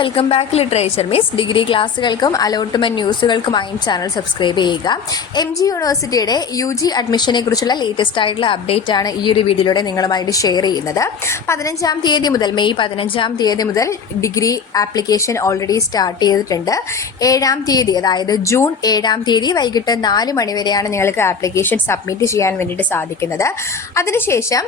Welcome back literature miss. Degree ക്ലാസ്സുകൾക്കും allotment ന്യൂസുകൾക്കുമായും channel subscribe ചെയ്യുക. MG യൂണിവേഴ്സിറ്റിയുടെ UG അഡ്മിഷനെ കുറിച്ചുള്ള ലേറ്റസ്റ്റ് ആയിട്ടുള്ള അപ്ഡേറ്റ് ആണ് ഈ ഒരു വീഡിയോയിലൂടെ നിങ്ങളുമായിട്ട് ഷെയർ ചെയ്യുന്നത്. 15-ാം തീയതി മുതൽ മെയ് 15-ാം തീയതി മുതൽ ഡിഗ്രി ആപ്ലിക്കേഷൻ ഓൾറെഡി സ്റ്റാർട്ട് ചെയ്തിട്ടുണ്ട്. 7-ാം തീയതി അതായത് ജൂൺ 7-ാം തീയതി വൈകിട്ട് 4 മണി വരെയാണ് നിങ്ങൾക്ക് ആപ്ലിക്കേഷൻ സബ്മിറ്റ് ചെയ്യാൻ വേണ്ടിയിട്ട് സാധിക്കുന്നത്. അതിനുശേഷം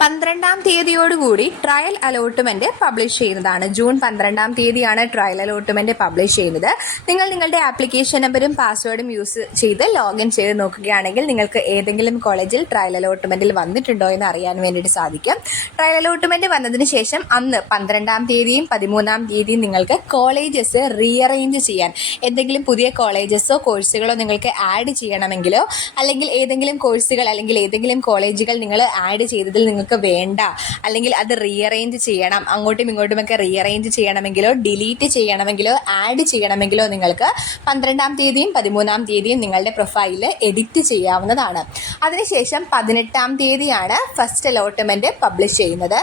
12-ാം തീയതിയോടുകൂടി ട്രയൽ അലോട്ട്മെന്റ് പബ്ലിഷ് ചെയ്യുന്നതാണ്. ജൂൺ 12-ാം തീയതിയാണ് ട്രയൽ അലോട്ട്മെന്റ് പബ്ലിഷ് ചെയ്യുന്നത്. നിങ്ങൾ നിങ്ങളുടെ ആപ്ലിക്കേഷൻ നമ്പറും പാസ്വേഡും യൂസ് ചെയ്ത് ലോഗിൻ ചെയ്ത് നോക്കുകയാണെങ്കിൽ നിങ്ങൾക്ക് ഏതെങ്കിലും കോളേജിൽ ട്രയൽ അലോട്ട്മെന്റിൽ വന്നിട്ടുണ്ടോ എന്ന് അറിയാൻ വേണ്ടിയിട്ട് സാധിക്കും. ട്രയൽ അലോട്ട്മെന്റ് വന്നതിന് ശേഷം അന്ന് 12-ാം തീയതിയും 13-ാം തീയതിയും നിങ്ങൾക്ക് കോളേജസ് റീഅറേഞ്ച് ചെയ്യാൻ, എന്തെങ്കിലും പുതിയ കോളേജസോ കോഴ്സുകളോ നിങ്ങൾക്ക് ആഡ് ചെയ്യണമെങ്കിലോ, അല്ലെങ്കിൽ ഏതെങ്കിലും കോഴ്സുകൾ അല്ലെങ്കിൽ ഏതെങ്കിലും കോളേജുകൾ നിങ്ങൾ ആഡ് ചെയ്തതിൽ നിങ്ങൾക്ക് വേണ്ട, അല്ലെങ്കിൽ അത് റീഅറേഞ്ച് ചെയ്യണം, അങ്ങോട്ടും ഇങ്ങോട്ടുമൊക്കെ റീഅറേഞ്ച് ചെയ്യണമെങ്കിലോ ഡിലീറ്റ് ചെയ്യണമെങ്കിലോ ആഡ് ചെയ്യണമെങ്കിലോ നിങ്ങൾക്ക് 12-ാം തീയതിയും 13-ാം തീയതിയും നിങ്ങളുടെ പ്രൊഫൈലിൽ എഡിറ്റ് ചെയ്യാവുന്നതാണ്. അതിനുശേഷം 18-ാം തീയതിയാണ് ഫസ്റ്റ് അലോട്ട്മെന്റ് പബ്ലിഷ് ചെയ്യുന്നത്.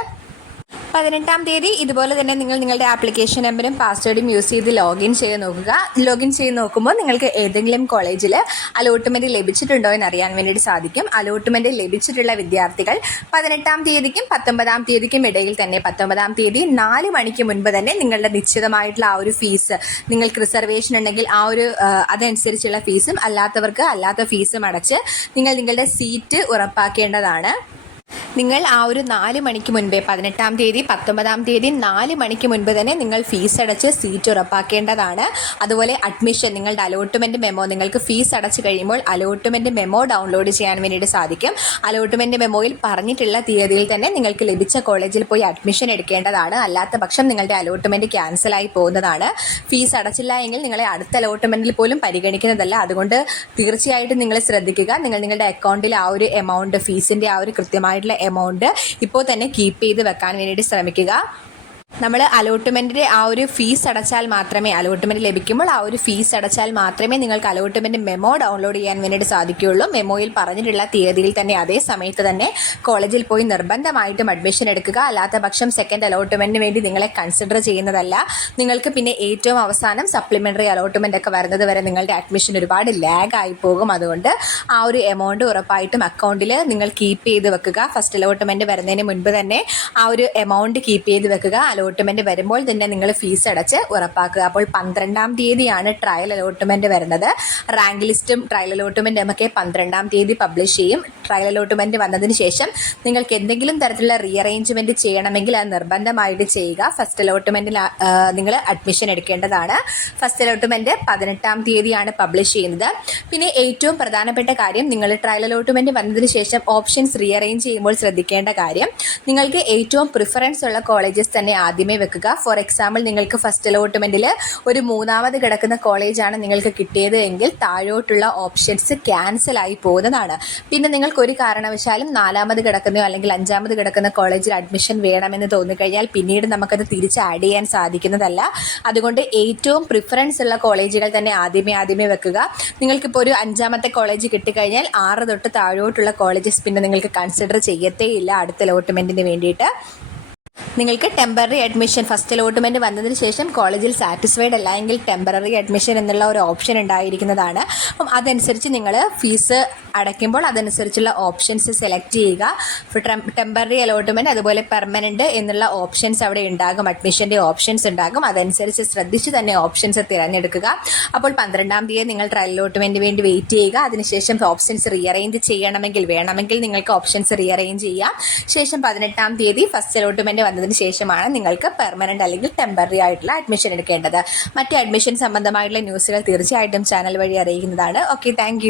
18-ാം തീയതി ഇതുപോലെ തന്നെ നിങ്ങൾ നിങ്ങളുടെ ആപ്ലിക്കേഷൻ നമ്പറും പാസ്വേഡും യൂസ് ചെയ്ത് ലോഗിൻ ചെയ്ത് നോക്കുക. ലോഗിൻ ചെയ്ത് നോക്കുമ്പോൾ നിങ്ങൾക്ക് ഏതെങ്കിലും കോളേജിൽ അലോട്ട്മെന്റ് ലഭിച്ചിട്ടുണ്ടോ എന്ന് അറിയാൻ വേണ്ടിയിട്ട് സാധിക്കും. അലോട്ട്മെന്റ് ലഭിച്ചിട്ടുള്ള വിദ്യാർത്ഥികൾ 18-ാം തീയതിക്കും 19-ാം തീയതിക്കും ഇടയിൽ തന്നെ 19-ാം തീയതി 4 മണിക്ക് മുൻപ് തന്നെ നിങ്ങളുടെ നിശ്ചിതമായിട്ടുള്ള ആ ഒരു ഫീസ്, നിങ്ങൾക്ക് റിസർവേഷൻ ഉണ്ടെങ്കിൽ ആ ഒരു അതനുസരിച്ചുള്ള ഫീസും അല്ലാത്തവർക്ക് അല്ലാത്ത ഫീസും അടച്ച് നിങ്ങൾ നിങ്ങളുടെ സീറ്റ് ഉറപ്പാക്കേണ്ടതാണ്. നിങ്ങൾ ആ ഒരു 4 മണിക്ക് മുൻപേ 18-ാം തീയതി 19-ാം തീയതി 4 മണിക്ക് മുൻപ് തന്നെ നിങ്ങൾ ഫീസ് അടച്ച് സീറ്റ് ഉറപ്പാക്കേണ്ടതാണ്. അതുപോലെ അഡ്മിഷൻ, നിങ്ങളുടെ അലോട്ട്മെന്റ് മെമ്മോ, നിങ്ങൾക്ക് ഫീസ് അടച്ചു കഴിയുമ്പോൾ അലോട്ട്മെന്റ് മെമ്മോ ഡൗൺലോഡ് ചെയ്യാൻ വേണ്ടിയിട്ട് സാധിക്കും. അലോട്ട്മെന്റ് മെമ്മോയിൽ പറഞ്ഞിട്ടുള്ള തീയതിയിൽ തന്നെ നിങ്ങൾക്ക് ലഭിച്ച കോളേജിൽ പോയി അഡ്മിഷൻ എടുക്കേണ്ടതാണ്. അല്ലാത്ത പക്ഷം നിങ്ങളുടെ അലോട്ട്മെന്റ് ക്യാൻസലായി പോകുന്നതാണ്. ഫീസ് അടച്ചില്ല എങ്കിൽ നിങ്ങളെ അടുത്ത അലോട്ട്മെന്റിൽ പോലും പരിഗണിക്കുന്നതല്ല. അതുകൊണ്ട് തീർച്ചയായിട്ടും നിങ്ങൾ ശ്രദ്ധിക്കുക. നിങ്ങൾ നിങ്ങളുടെ അക്കൗണ്ടിൽ ആ ഒരു എമൗണ്ട്, ഫീസിന്റെ ആ ഒരു കൃത്യമായിട്ടുള്ള എമൗണ്ട് ഇപ്പോൾ തന്നെ കീപ്പ് ചെയ്ത് വെക്കാൻ വേണ്ടിയിട്ട് ശ്രമിക്കുക. നമ്മൾ അലോട്ട്മെൻറ്റിൻ്റെ ആ ഒരു ഫീസ് അടച്ചാൽ മാത്രമേ, അലോട്ട്മെൻറ്റ് ലഭിക്കുമ്പോൾ ആ ഒരു ഫീസ് അടച്ചാൽ മാത്രമേ നിങ്ങൾക്ക് അലോട്ട്മെൻറ്റ് മെമ്മോ ഡൗൺലോഡ് ചെയ്യാൻ വേണ്ടിയിട്ട് സാധിക്കുകയുള്ളൂ. മെമ്മോയിൽ പറഞ്ഞിട്ടുള്ള തീയതിയിൽ തന്നെ അതേ സമയത്ത് തന്നെ കോളേജിൽ പോയി നിർബന്ധമായിട്ടും അഡ്മിഷൻ എടുക്കുക. അല്ലാത്ത പക്ഷം സെക്കൻഡ് അലോട്ട്മെൻറ്റിന് വേണ്ടി നിങ്ങളെ കൺസിഡർ ചെയ്യുന്നതല്ല. നിങ്ങൾക്ക് പിന്നെ ഏറ്റവും അവസാനം സപ്ലിമെൻ്ററി അലോട്ട്മെൻ്റ് ഒക്കെ വരുന്നത് വരെ നിങ്ങളുടെ അഡ്മിഷൻ ഒരുപാട് ലാഗ് ആയി പോകും. അതുകൊണ്ട് ആ ഒരു എമൗണ്ട് ഉറപ്പായിട്ടും അക്കൗണ്ടിൽ നിങ്ങൾ കീപ്പ് ചെയ്ത് വെക്കുക. ഫസ്റ്റ് അലോട്ട്മെൻറ്റ് വരുന്നതിന് മുൻപ് തന്നെ ആ ഒരു എമൗണ്ട് കീപ്പ് ചെയ്ത് വെക്കുക. അലോട്ട്മെന്റ് വരുമ്പോൾ തന്നെ നിങ്ങൾ ഫീസ് അടച്ച് ഉറപ്പാക്കുക. അപ്പോൾ 12-ാം തീയതിയാണ് ട്രയൽ അലോട്ട്മെന്റ് വരുന്നത്. റാങ്ക് ലിസ്റ്റും ട്രയൽ അലോട്ട്മെന്റും ഒക്കെ 12-ാം തീയതി പബ്ലിഷ് ചെയ്യും. ട്രയൽ അലോട്ട്മെന്റ് വന്നതിന് ശേഷം നിങ്ങൾക്ക് എന്തെങ്കിലും തരത്തിലുള്ള റീഅറേഞ്ച്മെന്റ് ചെയ്യണമെങ്കിൽ അത് നിർബന്ധമായിട്ട് ചെയ്യുക. ഫസ്റ്റ് അലോട്ട്മെന്റിൽ നിങ്ങൾ അഡ്മിഷൻ എടുക്കേണ്ടതാണ്. ഫസ്റ്റ് അലോട്ട്മെന്റ് 18-ാം തീയതിയാണ് പബ്ലിഷ് ചെയ്യുന്നത്. പിന്നെ ഏറ്റവും പ്രധാനപ്പെട്ട കാര്യം, നിങ്ങൾ ട്രയൽ അലോട്ട്മെന്റ് വന്നതിന് ശേഷം ഓപ്ഷൻസ് റീഅറേഞ്ച് ചെയ്യുമ്പോൾ ശ്രദ്ധിക്കേണ്ട കാര്യം, നിങ്ങൾക്ക് ഏറ്റവും പ്രിഫറൻസ് ഉള്ള കോളേജസ് തന്നെ ആദ്യമേ വെക്കുക. ഫോർ എക്സാമ്പിൾ, നിങ്ങൾക്ക് ഫസ്റ്റ് അലോട്ട്മെന്റിൽ ഒരു 3ാമത് കിടക്കുന്ന കോളേജാണ് നിങ്ങൾക്ക് കിട്ടിയത് എങ്കിൽ താഴോട്ടുള്ള ഓപ്ഷൻസ് ക്യാൻസൽ ആയി പോകുന്നതാണ്. പിന്നെ നിങ്ങൾക്ക് ഒരു കാരണവശാലും 4ാമത് കിടക്കുന്നോ അല്ലെങ്കിൽ 5ാമത് കിടക്കുന്ന കോളേജിൽ അഡ്മിഷൻ വേണമെന്ന് തോന്നിക്കഴിഞ്ഞാൽ പിന്നീട് നമുക്കത് തിരിച്ച് ആഡ് ചെയ്യാൻ സാധിക്കുന്നതല്ല. അതുകൊണ്ട് ഏറ്റവും പ്രിഫറൻസ് ഉള്ള കോളേജുകൾ തന്നെ ആദ്യമേ വെക്കുക. നിങ്ങൾക്കിപ്പോൾ ഒരു 5ാമത്തെ കോളേജ് കിട്ടിക്കഴിഞ്ഞാൽ 6 തൊട്ട് താഴോട്ടുള്ള കോളേജസ് പിന്നെ നിങ്ങൾക്ക് കൺസിഡർ ചെയ്യത്തേ ഇല്ല അടുത്ത അലോട്ട്മെന്റിന് വേണ്ടിയിട്ട്. നിങ്ങൾക്ക് ടെമ്പററി അഡ്മിഷൻ, ഫസ്റ്റ് അലോട്ട്മെൻറ്റ് വന്നതിന് ശേഷം കോളേജിൽ സാറ്റിസ്ഫൈഡ് അല്ല എങ്കിൽ ടെമ്പററി അഡ്മിഷൻ എന്നുള്ള ഒരു ഓപ്ഷൻ ഉണ്ടായിരിക്കുന്നതാണ്. അപ്പം അതനുസരിച്ച് നിങ്ങൾ ഫീസ് അടയ്ക്കുമ്പോൾ അതനുസരിച്ചുള്ള ഓപ്ഷൻസ് സെലക്ട് ചെയ്യുക. ടെമ്പററി അലോട്ട്മെൻറ്റ് അതുപോലെ പെർമനൻറ്റ് എന്നുള്ള ഓപ്ഷൻസ് അവിടെ ഉണ്ടാകും, അഡ്മിഷൻ്റെ ഓപ്ഷൻസ് ഉണ്ടാകും. അതനുസരിച്ച് ശ്രദ്ധിച്ച് തന്നെ ഓപ്ഷൻസ് തിരഞ്ഞെടുക്കുക. അപ്പോൾ 12-ാം തീയതി നിങ്ങൾ ട്രയൽ അലോട്ട്മെൻറ്റ് വേണ്ടി വെയിറ്റ് ചെയ്യുക. അതിനുശേഷം ഓപ്ഷൻസ് റീഅറേഞ്ച് വേണമെങ്കിൽ നിങ്ങൾക്ക് ഓപ്ഷൻസ് റീഅറേഞ്ച് ചെയ്യാം. ശേഷം 18-ാം തീയതി ഫസ്റ്റ് അലോട്ട്മെൻറ്റ് വന്നതിന് ശേഷമാണ് നിങ്ങൾക്ക് പെർമനന്റ് അല്ലെങ്കിൽ ടെമ്പററി ആയിട്ടുള്ള അഡ്മിഷൻ എടുക്കേണ്ടത്. മറ്റ് അഡ്മിഷൻ സംബന്ധമായിട്ടുള്ള ന്യൂസുകൾ തീർച്ചയായിട്ടും ചാനൽ വഴി അറിയിക്കുന്നതാണ്. Okay, thank